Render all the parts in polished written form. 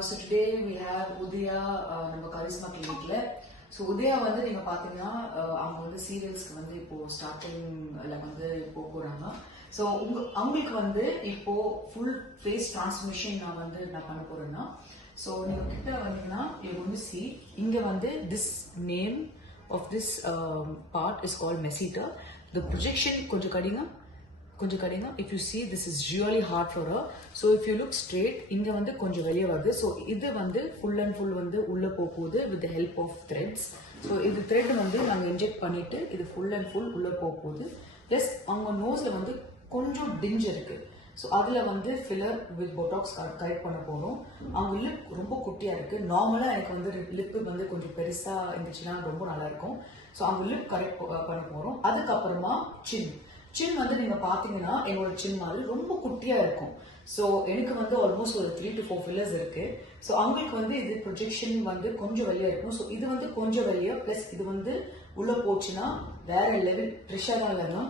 So today we have Udaya நம்ம charisma கிளினிக்ல. So Udaya வந்து நீங்க பாத்தீங்கன்னா அவங்க வந்து சீரியல்ஸ்க்கு வந்து இப்போ ஸ்டார்டிங்ல வந்து இப்போ போறாங்க. ஸோ அவங்களுக்கு வந்து இப்போ ஃபுல் ஃபேஸ் டிரான்ஸ்ஃபர்மேஷன் நான் பண்ண போறேன்னா, ஸோ நீங்க கிட்ட வந்தீங்கன்னா யூ வந்து சி இங்க வந்து this name of this part is called மெசிட்டர். த ப்ரொஜெக்ஷன் கொஞ்சம் கடிங்க. If you see, this is really hard for her. So if you look straight, இங்க வந்து கொஞ்சம் வெளியே வருது. So இது வந்து full and full வந்து உள்ள போகுது with the help of threads. So இது thread வந்து நாங்க inject பண்ணிட்டு இது full and full உள்ள போகுது. Plus அவங்க நோஸ்ல வந்து கொஞ்சம் டிஞ்ச் இருக்கு. ஸோ அதுல வந்து ஃபில்லர் வித் பொட்டாக்ஸ் கரெக்ட் பண்ண போறோம். அவங்க லிப் ரொம்ப குட்டியா இருக்கு. நார்மலா எனக்கு வந்து லிப் வந்து கொஞ்சம் பெருசா இருந்துச்சுன்னா ரொம்ப நல்லா இருக்கும். ஸோ அவங்க லிப் கரெக்ட் பண்ண போறோம். அதுக்கப்புறமா சின் வந்து நீங்க பாத்தீங்கன்னா என்னோட சின் மாதிரி ரொம்ப குட்டியா இருக்கும். ஸோ எனக்கு வந்து ஆல்மோஸ்ட் ஒரு 3 to 4 ஃபில்லர்ஸ் இருக்கு. ஸோ அவங்களுக்கு வந்து இது ப்ரொஜெக்ஷன் வந்து கொஞ்சம் வெளியே இருக்கும். ஸோ இது வந்து கொஞ்சம் வெளியே பிளஸ் இது வந்து உள்ள போச்சுன்னா வேற லெவல். த்ரிஷா தான் இல்லைன்னா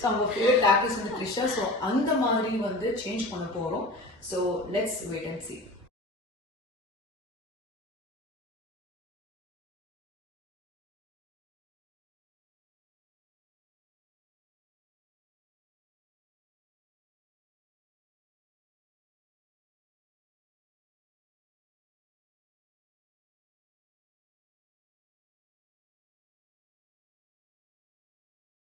ஸோ அவங்க ஃபேவரட் ஆக்ட்ரஸ் வந்து த்ரிஷா. ஸோ அந்த மாதிரி வந்து சேஞ்ச் பண்ண போறோம். So let's wait and C.